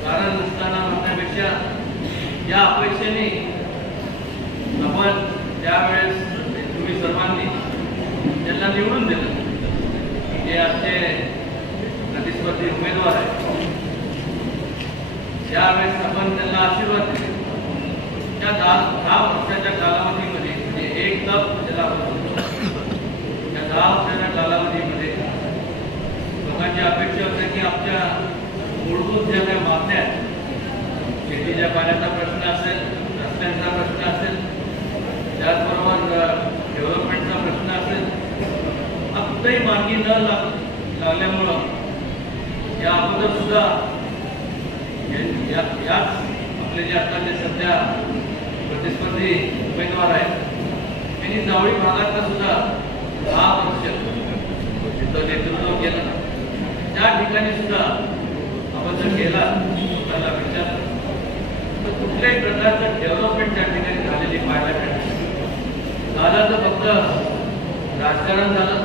कारण नसताना म्हणण्यापेक्षा या अपेक्षेने आपण त्यावेळेस तुम्ही सर्वांनी त्यांना निवडून दिलं. जे आजचे प्रतिस्पर्धी उमेदवार आहेत त्यावेळेस आपण त्यांना आशीर्वाद दिले. त्या 10 वर्षाच्या कालावधीमध्ये म्हणजे एक तप ज्याला त्या 10 वर्षाच्या कालावधीमध्ये लोकांची अपेक्षा होती की आमच्या मूलभूत ज्या काही मागण्या आहेत, शेतीच्या पाण्याचा प्रश्न असेल, रस्त्यांचा प्रश्न असेल, त्याचबरोबर डेव्हलपमेंटचा प्रश्न असेल, हा कुठेही मार्गी न लागल्यामुळं या अगोदर सुद्धा याच आपले जे आता जे सध्या प्रतिस्पर्धी उमेदवार आहेत त्यांनी जावळी भागातला सुद्धा 10 वर्ष तिथं नेतृत्व केलं. त्या ठिकाणी सुद्धा आपण जर केला आपल्याला विचारलं तर कुठल्याही प्रकारचं डेव्हलपमेंट त्या ठिकाणी झालेली पाहायला मिळते. झालं तर फक्त राजकारण झालं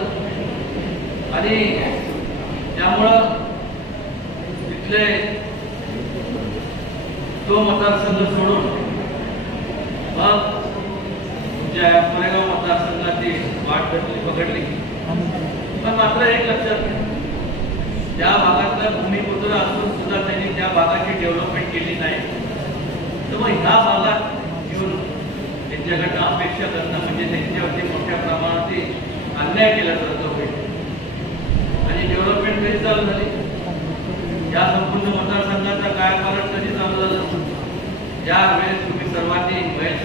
आणि त्यामुळं तिथले तो मतदारसंघ सोडून मग तुमच्या गोरेगाव मतदारसंघाची वाट पकडली. पण मात्र एक लक्षात घ्या, त्या भागातला भूमिपुत्र असून सुद्धा त्यांनी त्या भागाची डेव्हलपमेंट केली नाही. तर मग ह्या भागात येऊन त्यांच्याकडनं अपेक्षा करणं म्हणजे त्यांच्यावरती मोठ्या प्रमाणात अन्याय केल्यासारखं होईल. आणि डेव्हलपमेंट कधी चालू झाली, या संपूर्ण मतदारसंघाचा कायपालट कधी चालू झालं, ज्यावेळेस तुम्ही सर्वांनी महेश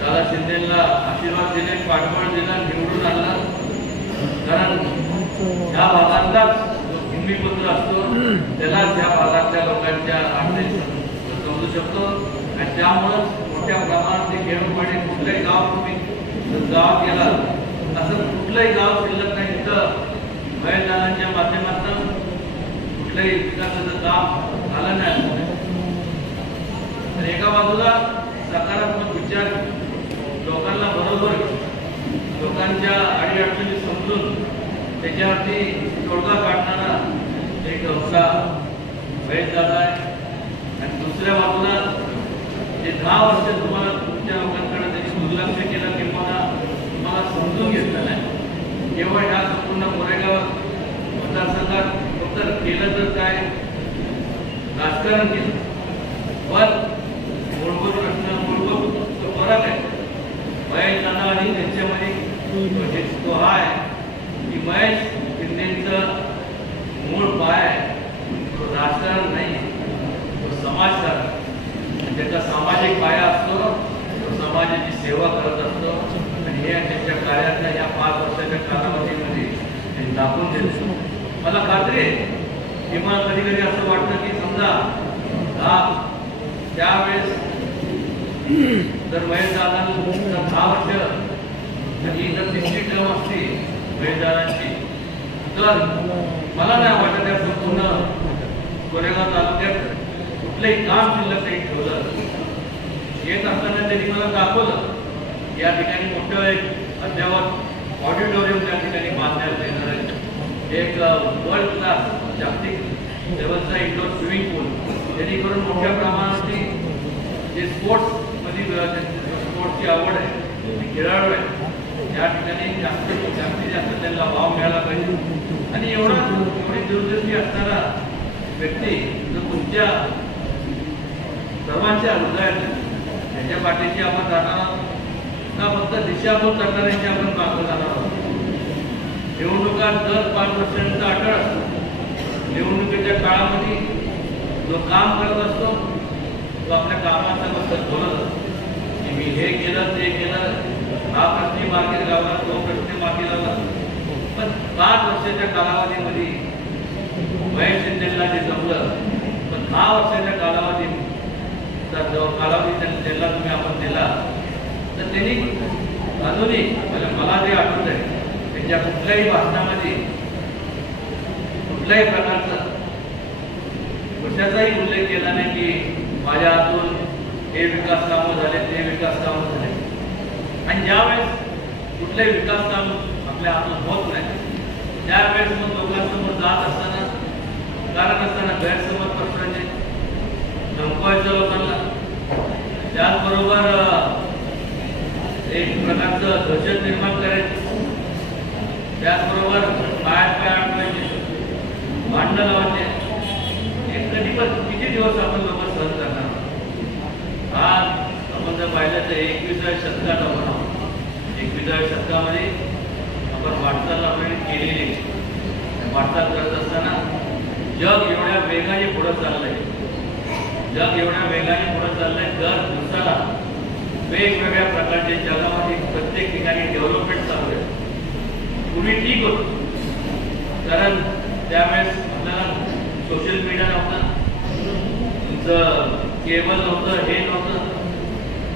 दादा शिंदेला आशीर्वाद दिले, पाठबळ दिला, निवडून आणला. कारण या भागातलाच जो भूमिपुत्र असतो त्यालाच या भागातल्या लोकांच्या अडचणी समजू शकतो. आणि त्यामुळंच मोठ्या प्रमाणात ते खेळोपाडी कुठलंही गाव तुम्ही गाव गेला असं कुठलंही गाव शिल्लक नाही तिथं महेशदादांच्या माध्यमातून कुठल्याही विकासाचं काम झालं नाही. तर एका बाजूला सकारात्मक विचार लोकांना बरोबर लोकांच्या अडीअडचणी समजून त्याच्यावरती तोडगा काढणारा एक हौसा महेशदादा आहे. आणि दुसऱ्या बाजूला जे 10 वर्ष तुम्हाला तुमच्या लोकांकडे त्यांनी दुर्लक्ष केलं किंवा तुम्हाला समजून घेतलं नाही. केवळ ह्या संपूर्ण गोरेगाव मतदारसंघात फक्त केलं तर काय राजकारण केलं, पण मूलभूत प्रश्न मूलभूत फरक आहे. महेश दादा आणि त्यांच्यामध्ये तो हा आहे की महेश शिंदेचं मूळ पाय तो राजकारण नाही, तो समाजकारण. त्याचा सामाजिक पाया असतो, तो समाजाची सेवा करत असतो. आणि हे त्यांच्या कार्यातल्या या 5 वर्षाच्या कालावधीमध्ये दाखवून देतो. मला खात्री आहे किंवा कधी कधी असं वाटतं की समजा त्यावेळेस जर महेशदादांना 10 वर्ष ही जर तिसरी टर्म असती महेशदादांची, तर मला नाही वाटत या संपूर्ण कोरेगाव तालुक्यात कुठलंही काम शिल्लक नाही ठेवलं. येत असताना त्यांनी मला दाखवलं या ठिकाणी मोठं एक अद्यावत ऑडिटोरियम त्या ठिकाणी बांधण्यात येणार आहे. एक वर्ल्ड क्लास जागतिक लेवलचा इंडोर स्विमिंग पूल, जेणेकरून मोठ्या प्रमाणावरती जे स्पोर्ट्सची आवड आहे, जे खेळाडू आहे, या ठिकाणी जास्तीत जास्त त्यांना वाव मिळाला पाहिजे. आणि एवढी दूरदृष्टी असणारा व्यक्ती जर तुमच्या सर्वांच्या हृदयात त्याच्या पाठीशी आपण जाणार आहोत का फक्त दिशाभूल करणाऱ्यांची आपण मागं जाणार आहोत? निवडणुका दर 5 वर्षांचा अटळ असतो. निवडणुकीच्या काळामध्ये जो काम करत असतो तो आपल्या कामाचा बद्दल बोलत असतो की मी हे केलं ते केलं, हा प्रश्न मार्गी लावला, तो प्रश्न मार्गी लावला. पण 5 वर्षाच्या कालावधीमध्ये महेश शिंदेला जे जमलं, पण 10 वर्षाच्या कालावधीत जो कालावधी त्यांना तुम्ही आपण दिला, तर त्यांनी अजूनही मला जे आठवत आहे त्यांच्या कुठल्याही भाषणामध्ये कुठल्याही प्रकारचा कशाचाही उल्लेख केला नाही की माझ्या हातून हे विकास कामं झाले, ते विकास कामं झाले. आणि ज्यावेळेस कुठलेही विकास काम आपल्या हातून होत नाही त्यावेळेस मग लोकांसमोर जात असताना कारण असताना गैरसमज पसरवणे, धमकवायचं लोकांना, त्याचबरोबर एक प्रकारचं दहशत निर्माण करायचं, त्याचबरोबर पाय आठवायचे, भांडणं लावायचे. हे किती दिवस आपण लोक सहन करणार? आज आपण जर पाहिलं तर 21व्या शतकात आपण आहोत. 21व्या शतकामध्ये आपण वाटचाल आपल्याला केलेली. वाटचाल करत असताना जग एवढ्या वेगाने पुढं चाललंय, जग एवढ्या वेगाने पुढे चाललंय. दर दिवसाला वेगवेगळ्या प्रकारचे जगामध्ये प्रत्येक ठिकाणी डेव्हलपमेंट चालू आहे. पूर्वी ठीक होत कारण त्यावेळेस आपल्याला सोशल मीडिया नव्हता, तुमचं केबल नव्हतं, हे नव्हतं.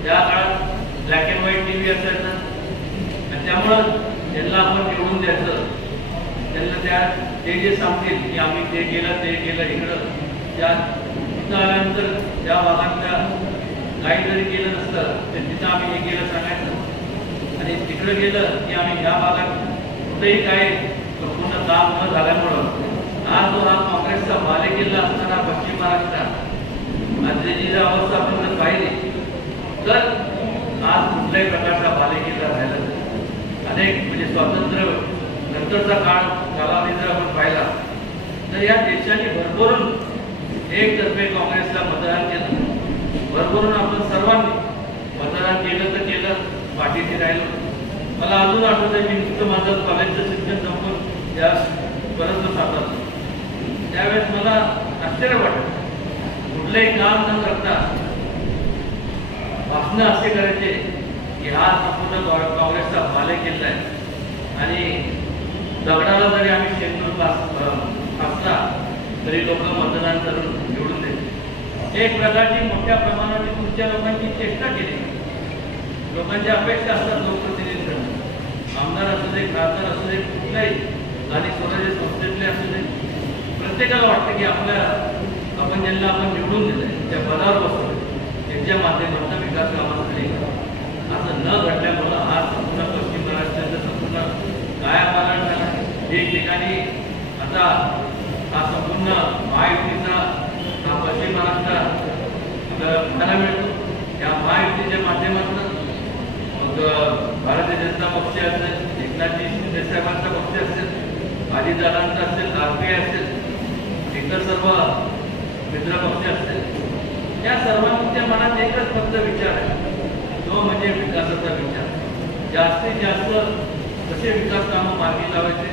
त्या काळात ब्लॅक अँड व्हाईट TV असायचा आणि त्यामुळं ज्यांना आपण निवडून द्यायचं त्यांना ते जे सांगतील की आम्ही ते केलं इकडं, त्या तिथं आल्यानंतर त्या भागातल्या काही जरी केलं नसतं तर तिथं आम्ही हे केलं सांगायचं. आणि तिकडं गेलं की आम्ही ह्या भागात कुठेही काय संपूर्ण काम न झाल्यामुळं आज जो हा काँग्रेसचा बालेकिल्ला असताना पश्चिम महाराष्ट्रात आज जी अवस्था आपण जर पाहिली तर आज कुठल्याही प्रकारचा बालेकिल्ला राहिला. अनेक म्हणजे स्वातंत्र्य नंतरचा कालावधी जर आपण पाहिला तर या देशाने भरभरून एकतर्फे काँग्रेसला मतदान केलं, भरभरून आपण सर्वांनी मतदान केलं तर केलं, पाठीशी राहिलो. मला अजून आठवत आहे मी नुसतं माझं कॉलेजचं शिक्षण संपून त्या परत सापडलं त्यावेळेस मला आश्चर्य वाटलं. कुठलंही काम न करता भाषणं असे करायचे की हा संपूर्ण काँग्रेसचा बालेकिल्ला आहे आणि दगडाला जरी आम्ही शेंदूर असला तरी लोक मतदान करून निवडून देते. एक प्रकारची मोठ्या प्रमाणात तुमच्या लोकांची चेष्टा केली. लोकांच्या अपेक्षा असतात लोकप्रतिनिधींकडून, आमदार असू दे, खासदार असू दे, कुठल्याही आणि स्वराज्य संस्थेतले असू दे, प्रत्येकाला वाटतं की आपण ज्यांना आपण निवडून दिलंय त्या पदावर बसवलं त्यांच्या माध्यमातून विकास कामासाठी असं न घडल्यामुळं आज संपूर्ण पश्चिम महाराष्ट्राचं संपूर्ण कायापालट झाला. एक ठिकाणी आता हा संपूर्ण महायुतीचा हा पश्चिम महाराष्ट्र पाहायला मिळतो. या महायुतीच्या माध्यमातून मग भारतीय जनता पक्ष असेल, एकनाथजी शिंदे साहेबांचा पक्ष असेल, अजितदादांचा असेल, RPI असेल, इतर सर्व मित्र पक्ष असतील, या सर्वांच्या मनात एकच फक्त विचार आहे, तो म्हणजे विकासाचा विचार. जास्तीत जास्त कसे विकास कामं मार्गी लावायचे,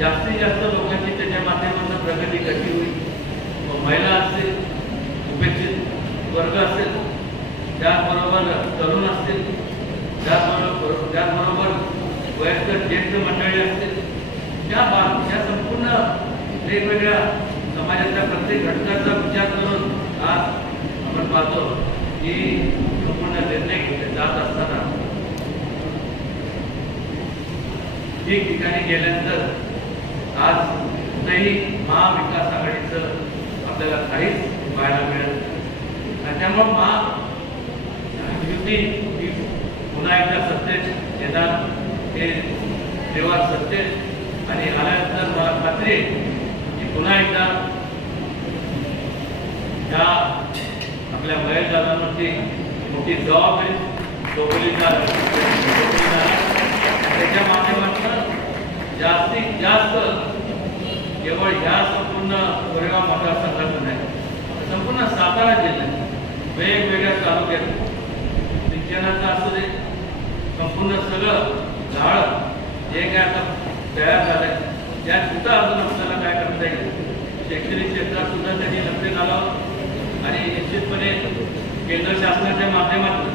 जास्तीत जास्त लोकांची त्याच्या माध्यमातून प्रगती कशी होईल. महिला असतील, उपेक्षित वर्ग असेल, त्याचबरोबर तरुण असतील, त्याचबरोबर वयस्कर ज्येष्ठ मंडळी असतील, त्या संपूर्ण वेगवेगळ्या समाजाच्या प्रत्येक घटकाचा विचार करून आज आपण पाहतो की संपूर्ण निर्णय घेतले जात असताना ठिकठिकाणी गेल्यानंतर आज कुठेही महाविकास आघाडीचं आपल्याला काहीच पाहायला मिळत आणि त्यामुळे महायुती ही पुन्हा एकदा सत्तेत येणार हे तेव्हा सत्तेत आणि आल्यानंतर मला खात्री आहे की पुन्हा एकदा ह्या आपल्या महेश दादांवरती मोठी जबाबदारी सोपवली त्याच्या माध्यमातून जास्तीत जास्त केवळ ह्या संपूर्ण कोरेगाव मतदारसंघात नाही संपूर्ण सातारा जिल्ह्यात वेगवेगळ्या तालुक्यात सिंचनाचं असू दे संपूर्ण सगळं झाड जे काय आता तयार झालंय त्यात सुद्धा अजून आपल्याला काय करता येईल शैक्षणिक क्षेत्रात सुद्धा त्यांनी लक्ष घालावं आणि निश्चितपणे केंद्र शासनाच्या माध्यमातून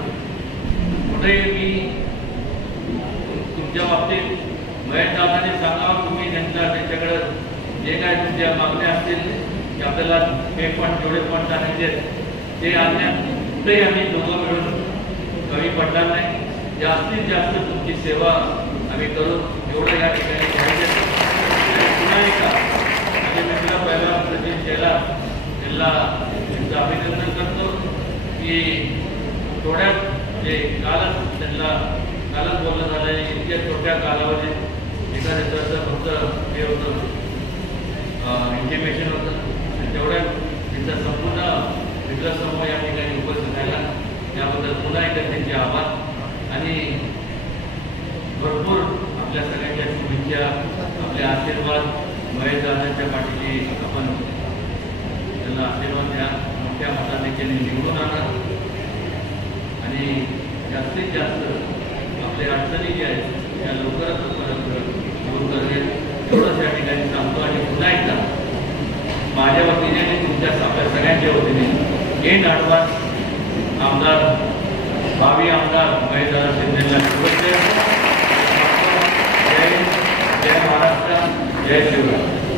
कुठेही मी तुमच्या बाबतीत महेश दादाने सांगावं तुम्ही त्यांच्याकडं जे काय तुमच्या मागण्या असतील की आपल्याला हे पण जेवढे पण सांगायचे ते आणण्यात कुठेही आम्ही दोघं मिळून कमी पडणार नाही जास्तीत जास्त तुमची सेवा आम्ही करू एवढं या ठिकाणी घ्यायचं पुन्हा एकदा माझे मित्र पहिला सचिन शेला यांना त्यांचं अभिनंदन करतो की थोड्यात जे कालच बोलणं झालं इतक्या छोट्या कालावधीत एका दिवसाचं फक्त हे होतं इंटिमेशन होतं तेवढ्या त्यांचा संपूर्ण मित्रसमूह या ठिकाणी उपस्थित राहिला त्याबद्दल पुन्हा एकदा त्यांचे आभार आणि भरपूर आपल्या सगळ्यांच्या शुभेच्छा आपले आशीर्वाद महेश दादांच्या पाठीशी आपण त्यांना आशीर्वाद द्या मोठ्या मताने त्यांनी निवडून आणा आणि जास्तीत जास्त आपल्या अडचणी ज्या आहेत त्या लवकरात लवकर दूर करणे एवढंच या ठिकाणी सांगतो आणि पुन्हा एकदा माझ्या वतीने आणि तुमच्या आपल्या सगळ्यांच्या वतीने एन ॲडव्हान्स आमदार भावी आमदार महेशदादा शिंदेला शुभेच्छा जय महाराष्ट्र जय शिवराय